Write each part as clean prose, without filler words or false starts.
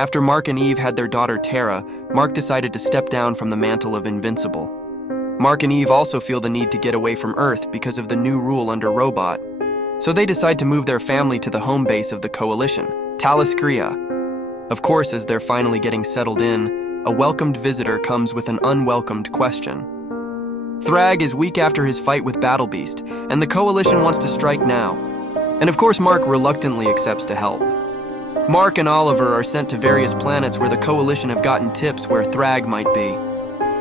After Mark and Eve had their daughter Tara, Mark decided to step down from the mantle of Invincible. Mark and Eve also feel the need to get away from Earth because of the new rule under Robot. So they decide to move their family to the home base of the Coalition, Taliskria. Of course, as they're finally getting settled in, a welcomed visitor comes with an unwelcomed question. Thrag is weak after his fight with Battle Beast, and the Coalition wants to strike now. And of course, Mark reluctantly accepts to help. Mark and Oliver are sent to various planets where the Coalition have gotten tips where Thrag might be.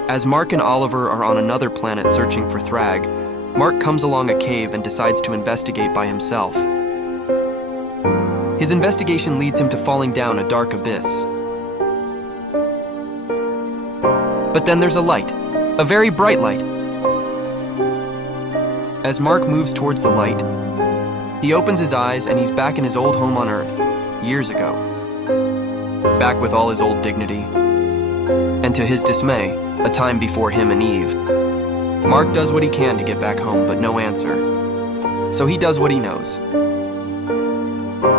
As Mark and Oliver are on another planet searching for Thrag, Mark comes along a cave and decides to investigate by himself. His investigation leads him to falling down a dark abyss. But then there's a light, a very bright light. As Mark moves towards the light, he opens his eyes and he's back in his old home on Earth, years ago. Back with all his old dignity. And to his dismay, a time before him and Eve. Mark does what he can to get back home, but no answer. So he does what he knows.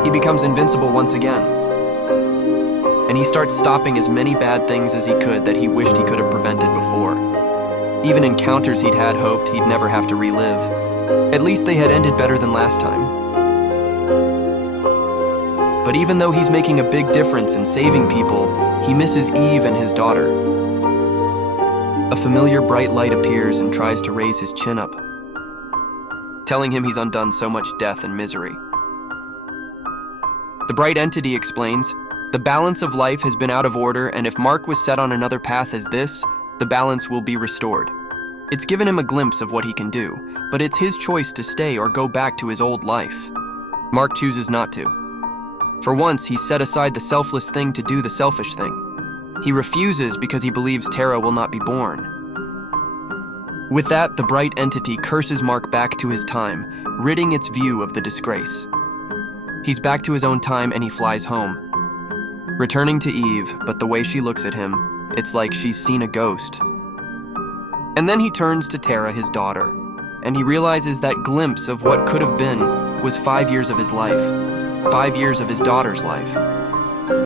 He becomes invincible once again. And he starts stopping as many bad things as he could that he wished he could have prevented before. Even encounters he'd had hoped he'd never have to relive. At least they had ended better than last time. But even though he's making a big difference in saving people, he misses Eve and his daughter. A familiar bright light appears and tries to raise his chin up, telling him he's undone so much death and misery. The bright entity explains, the balance of life has been out of order, and if Mark was set on another path as this, the balance will be restored. It's given him a glimpse of what he can do, but it's his choice to stay or go back to his old life. Mark chooses not to. For once, he set aside the selfless thing to do the selfish thing. He refuses because he believes Tara will not be born. With that, the bright entity curses Mark back to his time, ridding its view of the disgrace. He's back to his own time and he flies home, returning to Eve, but the way she looks at him, it's like she's seen a ghost. And then he turns to Tara, his daughter, and he realizes that glimpse of what could have been was 5 years of his life, 5 years of his daughter's life.